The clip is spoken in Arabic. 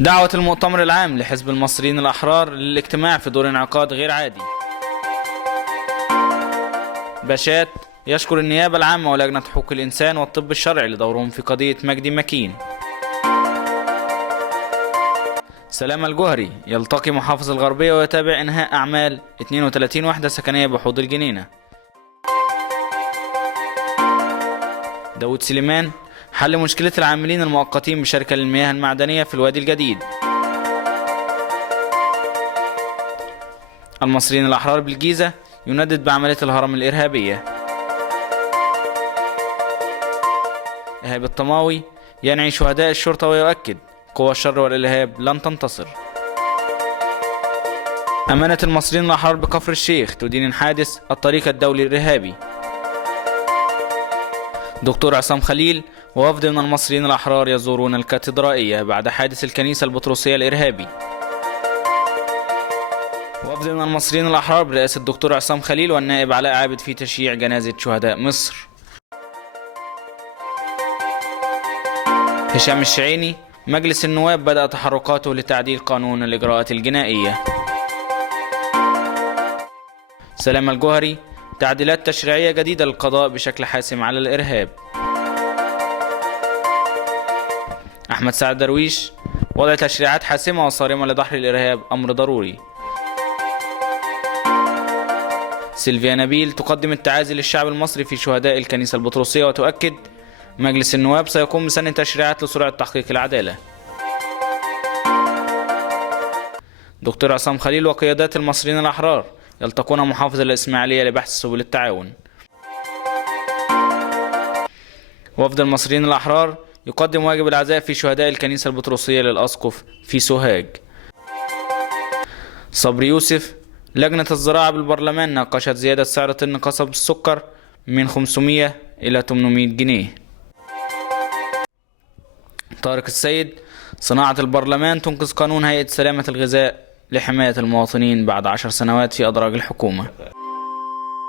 دعوة المؤتمر العام لحزب المصريين الأحرار للاجتماع في دور انعقاد غير عادي. باشات يشكر النيابة العامة ولجنة حقوق الإنسان والطب الشرعي لدورهم في قضية مجدي مكين. سلام الجوهري يلتقي محافظ الغربية ويتابع إنهاء أعمال 32 وحدة سكنية بحوض الجنينة. داود سليمان حل مشكلة العاملين المؤقتين بشركة للمياه المعدنية في الوادي الجديد. المصريين الأحرار بالجيزة يندد بعملية الهرم الإرهابية. إيهاب الطماوي ينعي شهداء الشرطة ويؤكد قوى الشر والإرهاب لن تنتصر. أمانة المصريين الأحرار بكفر الشيخ تدين حادث الطريق الدولي الإرهابي. دكتور عصام خليل ووفد من المصريين الأحرار يزورون الكاتدرائية بعد حادث الكنيسة البطرسية الإرهابي. وفد من المصريين الأحرار برئاسة الدكتور عصام خليل والنائب علاء عابد في تشييع جنازة شهداء مصر. هشام الشعيني مجلس النواب بدأ تحركاته لتعديل قانون الإجراءات الجنائية. سلام الجوهري تعديلات تشريعية جديدة للقضاء بشكل حاسم على الإرهاب. أحمد سعد درويش وضع تشريعات حاسمة وصارمة لدحر الإرهاب أمر ضروري. سيلفيا نبيل تقدم التعازي للشعب المصري في شهداء الكنيسة البطرسية وتؤكد مجلس النواب سيقوم بسن تشريعات لسرعة تحقيق العدالة. دكتور عصام خليل وقيادات المصريين الأحرار يلتقون محافظ الإسماعيلية لبحث سبل التعاون. وفد المصريين الأحرار يقدم واجب العزاء في شهداء الكنيسة البطرسية للأسقف في سوهاج. صبري يوسف لجنة الزراعة بالبرلمان ناقشت زيادة سعر طن قصب السكر من 500 إلى 800 جنيه. طارق السيد صناعة البرلمان تنقذ قانون هيئة سلامة الغذاء لحماية المواطنين بعد 10 سنوات في أدراج الحكومة.